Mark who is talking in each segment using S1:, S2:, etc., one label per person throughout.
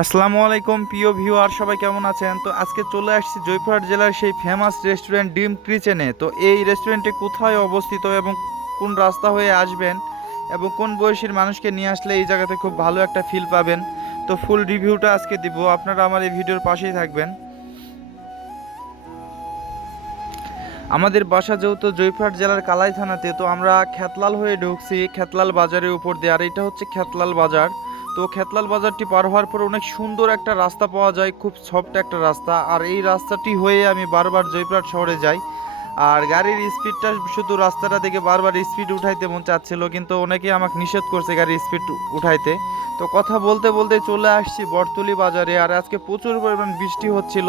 S1: আসসালামু আলাইকুম, প্রিয় ভিউয়ার, সবাই কেমন আছেন? তো আজকে চলে আসছি জয়পুরহাট জেলার সেই ফেমাস রেস্টুরেন্ট ডিম কিচেনে তো এই রেস্টুরেন্টে কোথায় অবস্থিত এবং কোন রাস্তা হয়ে আসবেন এবং কোন বয়সীর মানুষকে নিয়ে আসলে এই জায়গাতে খুব ভালো একটা ফিল পাবেন? তো ফুল রিভিউটা আজকে দিব। আপনারা আমার এই ভিডিওর পাশেই থাকবেন। আমাদের বাসা যেহেতু জয়পুরহাট জেলার কালাই থানাতে, তো আমরা খেতলাল হয়ে ঢুকছি, খেতলাল বাজারের উপর দিয়ে। আর এটা হচ্ছে খেতলাল বাজার। তো খেতলাল বাজারটি পার হওয়ার পর অনেক সুন্দর একটা রাস্তা পাওয়া যায়, খুব সফট একটা রাস্তা। আর এই রাস্তাটি হয়ে আমি বারবার জয়পুরহাট শহরে যাই। আর গাড়ির স্পিডটা শুধু রাস্তাটা দেখে বারবার স্পিড উঠাইতে মন চাচ্ছিল, কিন্তু অনেকে আমাকে নিষেধ করছে গাড়ির স্পিড উঠাইতে। তো কথা বলতে বলতে চলে আসছি বটতলি বাজারে, আর আজকে প্রচুর পরিমাণ বৃষ্টি হচ্ছিল,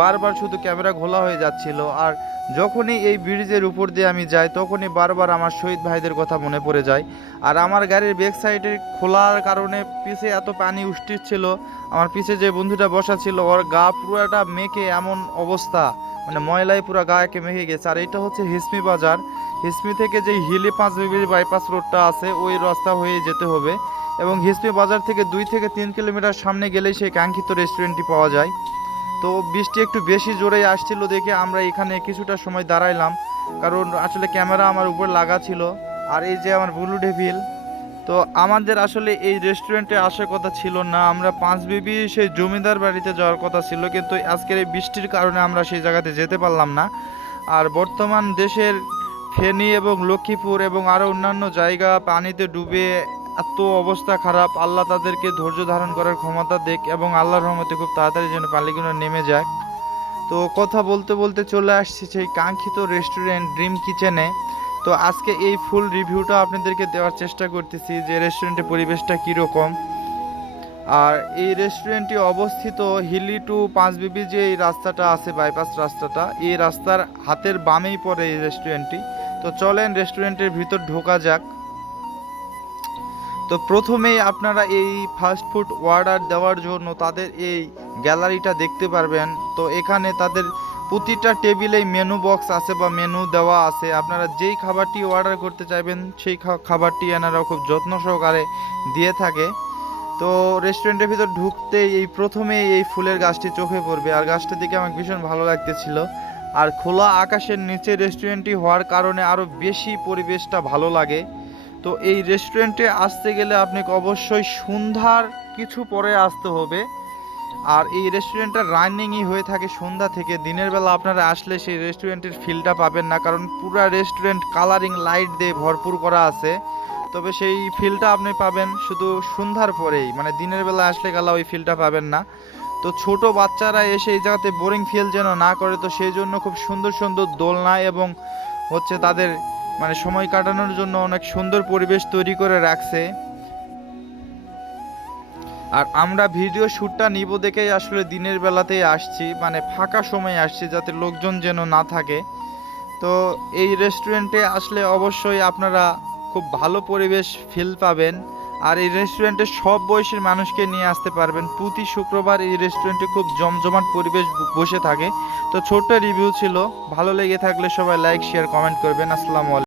S1: বারবার শুধু ক্যামেরা ঘোলা হয়ে যাচ্ছিল। আর যখনই এই ব্রিজের উপর দিয়ে আমি যাই, তখনই বারবার আমার শহীদ ভাইদের কথা মনে পড়ে যায়। আর আমার গাড়ির ব্যাক সাইডে খোলার কারণে পিছে এত পানি উষ্টিচ্ছিল আমার পিছে যে বন্ধুটা বসা ছিল, ওর গা পুরোটা মেখে এমন অবস্থা মানে ময়লায় পুরো গায়ে মেখে গেছে। আর এটা হচ্ছে হিসমি বাজার। হিসমি থেকে যে হিলি পাঁচ বিবির বাইপাস রোডটা আছে, ওই রাস্তা হয়ে যেতে হবে। এবং হিসমি বাজার থেকে দুই থেকে তিন কিলোমিটার সামনে গেলেই সেই কাঙ্ক্ষিত রেস্টুরেন্টটি পাওয়া যায়। তো বৃষ্টি একটু বেশি জোরে আসছিল দেখে আমরা এখানে কিছুটা সময় দাঁড়াইলাম। কারণ আসলে ক্যামেরা আমার উপর লাগা ছিল আর এই যে আমার ব্লু ডেভিল, তো আমাদের আসলে এই রেস্টুরেন্টে আসার কথা ছিল না। আমরা পাঁচ বিবি সেই জমিদার বাড়িতে যাওয়ার কথা ছিল, কিন্তু আজকের এই বৃষ্টির কারণে আমরা সেই জায়গাতে যেতে পারলাম না। আর বর্তমান দেশের ফেনী এবং লক্ষ্মীপুর এবং আরও অন্যান্য জায়গা পানিতে ডুবে এত অবস্থা খারাপ, আল্লাহ তাদেরকে ধৈর্য ধারণ করার ক্ষমতা দেখ এবং আল্লাহর রহমতে খুব তাড়াতাড়ি যেন পালিগুলো নেমে যায় তো কথা বলতে বলতে চলে আসছি সেই কাঙ্ক্ষিত রেস্টুরেন্ট ড্রিম কিচেনে তো আজকে এই ফুল রিভিউটা আপনাদেরকে দেওয়ার চেষ্টা করতেছি যে রেস্টুরেন্টের পরিবেশটা কীরকম। আর এই রেস্টুরেন্টটি অবস্থিত হিলি টু পাঁচ বিবি যে এই রাস্তাটা আছে বাইপাস রাস্তাটা, এই রাস্তার হাতের বামেই পড়ে এই রেস্টুরেন্টটি তো চলেন রেস্টুরেন্টের ভিতর ঢোকা যাক। তো প্রথমেই আপনারা এই ফাস্ট ফুড অর্ডার দেওয়ার জন্য তাদের এই গ্যালারিটা দেখতে পারবেন। তো এখানে তাদের প্রতিটা টেবিলেই মেনু বক্স আছে বা মেনু দেওয়া আছে। আপনারা যেই খাবারটি অর্ডার করতে চাইবেন, সেই খাবারটি এনারা খুব যত্ন সহকারে দিয়ে থাকে। তো রেস্টুরেন্টের ভিতর ঢুকতেই এই প্রথমেই এই ফুলের গাছটি চোখে পড়বে। আর গাছটা দেখে আমার ভীষণ ভালো লাগতেছিল। আর খোলা আকাশের নিচে রেস্টুরেন্টটি হওয়ার কারণে আরও বেশি পরিবেশটা ভালো লাগে। তো এই রেস্টুরেন্টে আসতে গেলে আপনাকে অবশ্যই সন্ধ্যার কিছু পরে আসতে হবে। আর এই রেস্টুরেন্টটা রানিংই হয়ে থাকে সন্ধ্যা থেকে। দিনের বেলা আপনারা আসলে সেই রেস্টুরেন্টের ফিলটা পাবেন না, কারণ পুরো রেস্টুরেন্ট কালারিং লাইট দিয়ে ভরপুর করা আছে। তবে সেই ফিলটা আপনি পাবেন শুধু সন্ধ্যার পরেই মানে দিনের বেলা আসলে গেলা ওই ফিলটা পাবেন না। তো ছোট বাচ্চারা এসে এই জায়গাতে বোরিং ফিল যেন না করে, তো সেই জন্য খুব সুন্দর সুন্দর দোলনা এবং হচ্ছে তাদের মানে সময় কাটানোর জন্য অনেক সুন্দর পরিবেশ তৈরি করে রাখছে। আর আমরা ভিডিও শ্যুটটা নিব দেখেই আসলে দিনের বেলাতেই আসছি মানে ফাঁকা সময় আসছি যাতে লোকজন যেন না থাকে। তো এই রেস্টুরেন্টে আসলে অবশ্যই আপনারা খুব ভালো পরিবেশ ফিল পাবেন। আর এই রেস্টুরেন্টে সব বয়সের মানুষকে নিয়ে আসতে পারবেন। প্রতি শুক্রবার এই রেস্টুরেন্টে খুব জমজমাট পরিবেশ বসে থাকে। তো ছোট্ট রিভিউ ছিল, ভালো লেগে থাকলে সবাই লাইক শেয়ার কমেন্ট করবেন। আসসালামু আলাইকুম।